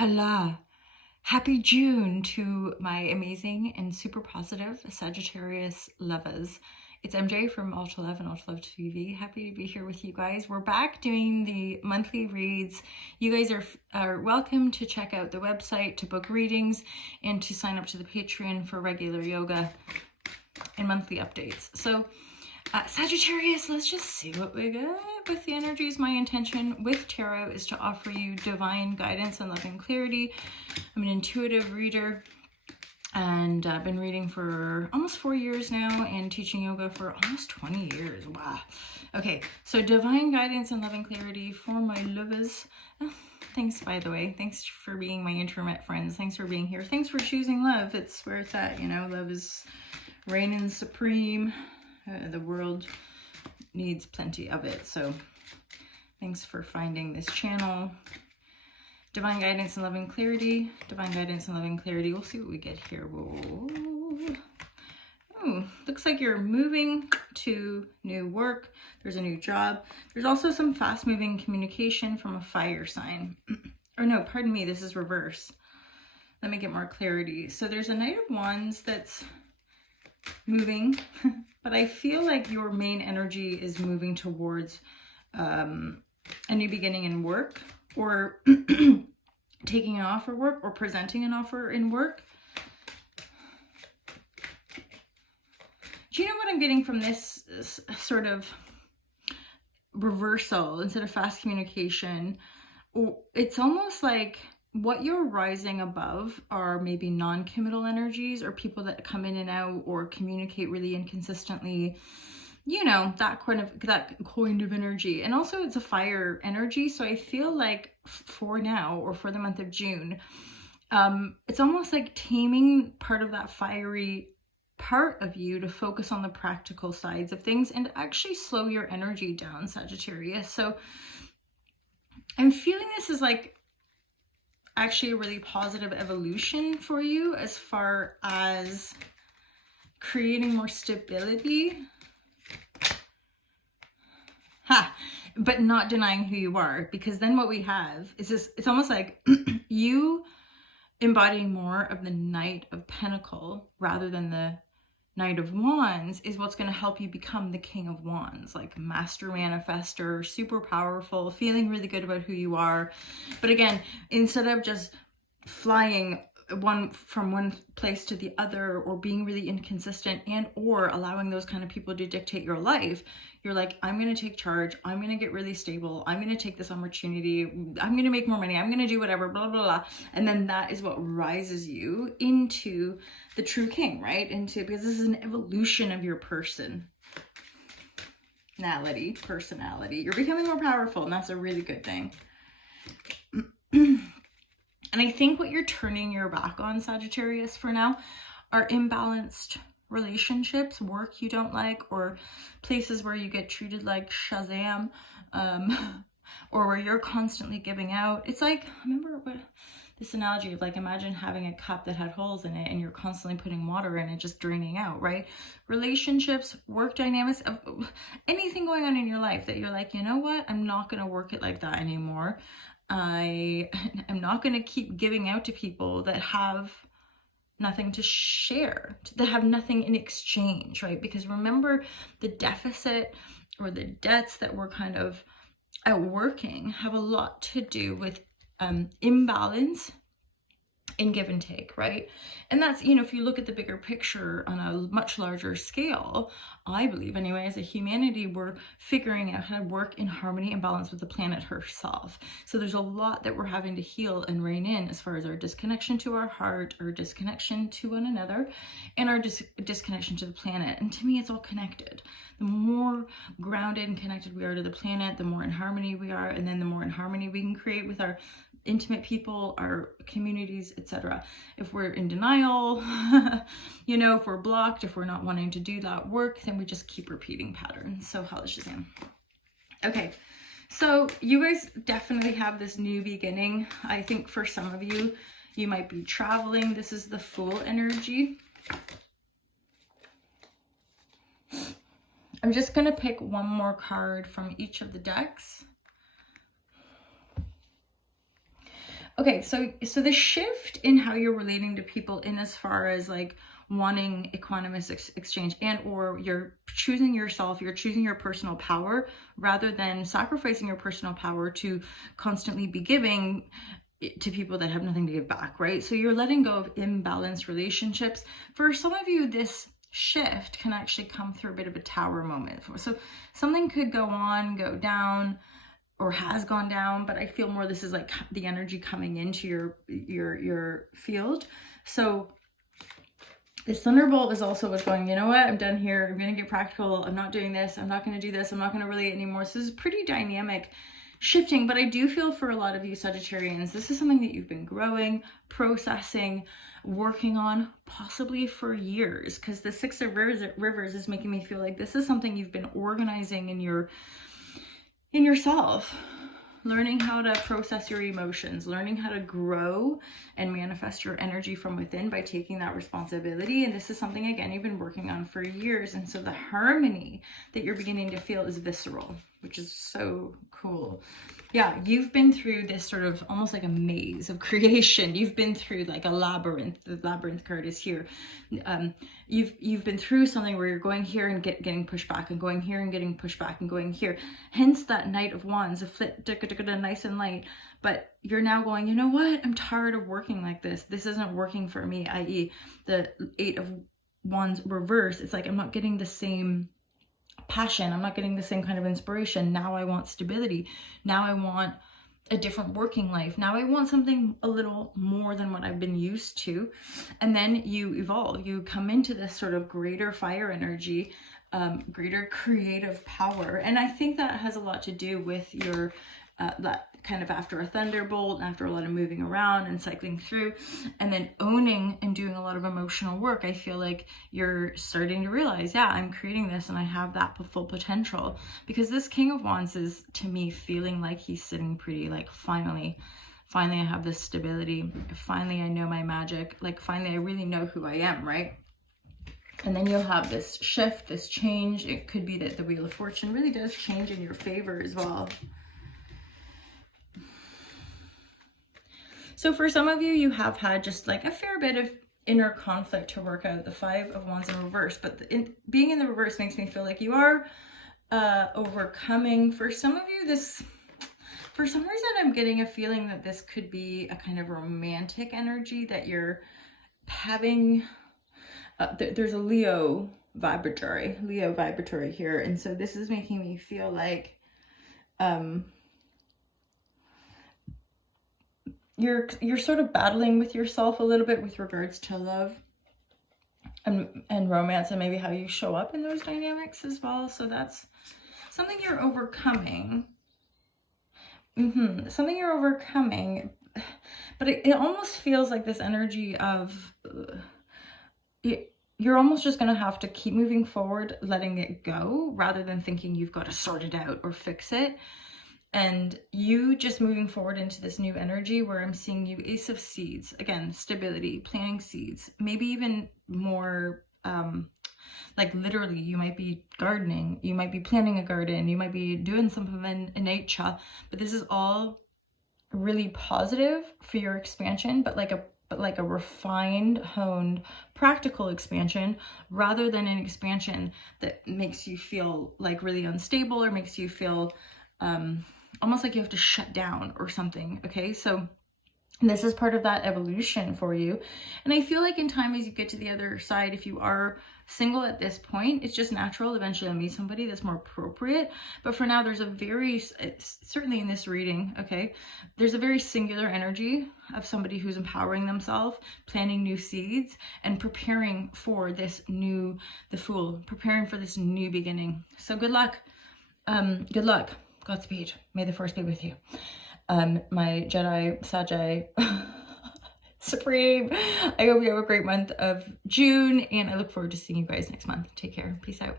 Voila! Happy June to my amazing and super positive Sagittarius lovers. It's MJ from Ultra Love and Ultra Love TV. Happy to be here with you guys. We're back doing the monthly reads. You guys are welcome to check out the website to book readings and to sign up to the Patreon for regular yoga and monthly updates. So Sagittarius, let's just see what we got with the energies. My intention with tarot is to offer you divine guidance and loving clarity. I'm an intuitive reader, and I've been reading for almost 4 years now and teaching yoga for almost 20 years. Wow. Okay, so divine guidance and loving clarity for my lovers. Oh, thanks, by the way. Thanks for being my internet friends. Thanks for being here. Thanks for choosing love. It's where it's at, you know. Love is reigning supreme. The world needs plenty of it. So thanks for finding this channel. Divine guidance and loving clarity. Divine guidance and loving clarity. We'll see what we get here. Whoa. Oh, looks like you're moving to new work. There's a new job. There's also some fast moving communication from a fire sign. Or no, pardon me, this is reverse. Let me get more clarity. So there's a Knight of Wands that's moving, but I feel like your main energy is moving towards a new beginning in work, or taking an offer work, or presenting an offer in work. Do you know what I'm getting from this sort of reversal instead of fast communication? It's almost like what you're rising above are maybe non-committal energies, or people that come in and out or communicate really inconsistently, you know, that kind of energy. And also it's a fire energy, so I feel like for now, or for the month of June, it's almost like taming part of that fiery part of you to focus on the practical sides of things and actually slow your energy down, Sagittarius. So I'm feeling this is like actually a really positive evolution for you as far as creating more stability. But not denying who you are, because then what we have is this, it's almost like you embodying more of the Knight of Pentacles rather than the Knight of Wands is what's going to help you become the King of Wands, like master manifester, super powerful, feeling really good about who you are. But again, instead of just flying from one place to the other, or being really inconsistent, and or allowing those kind of people to dictate your life, you're like, I'm going to take charge, I'm going to get really stable, I'm going to take this opportunity, I'm going to make more money, I'm going to do whatever, blah blah blah. And then that is what rises you into the true king, right? Because this is an evolution of your personality. You're becoming more powerful, and that's a really good thing. And I think what you're turning your back on, Sagittarius, for now, are imbalanced relationships, work you don't like, or places where you get treated like Shazam, or where you're constantly giving out. It's like, remember what this analogy of, like, imagine having a cup that had holes in it and you're constantly putting water in it, just draining out, right? Relationships, work dynamics, anything going on in your life that you're like, you know what, I'm not going to work it like that anymore. I am not going to keep giving out to people that have nothing to share, that have nothing in exchange, right? Because remember, the deficit or the debts that we're kind of outworking have a lot to do with imbalance in give and take, right? And that's, you know, if you look at the bigger picture on a much larger scale, I believe anyway, as a humanity, we're figuring out how to work in harmony and balance with the planet herself. So there's a lot that we're having to heal and rein in, as far as our disconnection to our heart, our disconnection to one another, and our disconnection to the planet. And to me, it's all connected. The more grounded and connected we are to the planet, the more in harmony we are, and then the more in harmony we can create with our intimate people, our communities, etc. If we're in denial, you know, if we're blocked, if we're not wanting to do that work, then we just keep repeating patterns. So hell is Shazam. Okay, so you guys definitely have this new beginning. I think for some of you, you might be traveling. This is the Fool energy. I'm just going to pick one more card from each of the decks. Okay, so the shift in how you're relating to people, in as far as like wanting equanimous exchange, and or you're choosing yourself, you're choosing your personal power rather than sacrificing your personal power to constantly be giving to people that have nothing to give back, right? So you're letting go of imbalanced relationships. For some of you, this shift can actually come through a bit of a tower moment. So something could go on, go down, or has gone down, but I feel more this is like the energy coming into your field. So this thunderbolt is also what's going, you know what, I'm done here, I'm gonna get practical, I'm not doing this, I'm not gonna do this, I'm not gonna relate anymore. So this is pretty dynamic shifting, but I do feel for a lot of you Sagittarians, this is something that you've been growing, processing, working on, possibly for years, because the Six of Rivers is making me feel like this is something you've been organizing in yourself, learning how to process your emotions, learning how to grow and manifest your energy from within by taking that responsibility. And this is something, again, you've been working on for years. And so the harmony that you're beginning to feel is visceral, which is so cool. Yeah, you've been through this sort of almost like a maze of creation. You've been through like a labyrinth. The labyrinth card is here. You've been through something where you're going here and getting pushed back, and going here and getting pushed back, and going here. Hence that Knight of Wands, a flip, nice and light. But you're now going, you know what? I'm tired of working like this. This isn't working for me, i.e. the Eight of Wands reverse. It's like I'm not getting the same passion, I'm not getting the same kind of inspiration. Now I want stability. Now I want a different working life. Now I want something a little more than what I've been used to. And then you evolve, you come into this sort of greater fire energy, greater creative power. And I think that has a lot to do with your that kind of after a thunderbolt, after a lot of moving around and cycling through, and then owning and doing a lot of emotional work. I feel like you're starting to realize, yeah, I'm creating this and I have that full potential, because this King of Wands is, to me, feeling like he's sitting pretty, like finally I have this stability. Finally, I know my magic. Like finally, I really know who I am, right? And then you'll have this shift, this change. It could be that the Wheel of Fortune really does change in your favor as well. So for some of you, you have had just like a fair bit of inner conflict to work out. The Five of Wands in reverse, but being in the reverse makes me feel like you are overcoming. For some of you, this, for some reason, I'm getting a feeling that this could be a kind of romantic energy that you're having. There's a Leo vibratory here. And so this is making me feel like, you're sort of battling with yourself a little bit with regards to love and romance, and maybe how you show up in those dynamics as well. So that's something you're overcoming. Something you're overcoming, but it almost feels like this energy of you're almost just going to have to keep moving forward, letting it go, rather than thinking you've got to sort it out or fix it. And you just moving forward into this new energy where I'm seeing you Ace of Seeds, again, stability, planting seeds, maybe even more, like literally you might be gardening, you might be planting a garden, you might be doing something in nature, but this is all really positive for your expansion, but like a refined, honed, practical expansion, rather than an expansion that makes you feel like really unstable or makes you feel, almost like you have to shut down or something. Okay, so this is part of that evolution for you. And I feel like in time, as you get to the other side, if you are single at this point, it's just natural. Eventually I'll meet somebody that's more appropriate. But for now, there's a very, certainly in this reading, okay, there's a very singular energy of somebody who's empowering themselves, planting new seeds, and preparing for this new, the Fool, preparing for this new beginning. So good luck. Good luck. Godspeed. May the Force be with you. My Jedi, Sagi, Supreme. I hope you have a great month of June, and I look forward to seeing you guys next month. Take care. Peace out.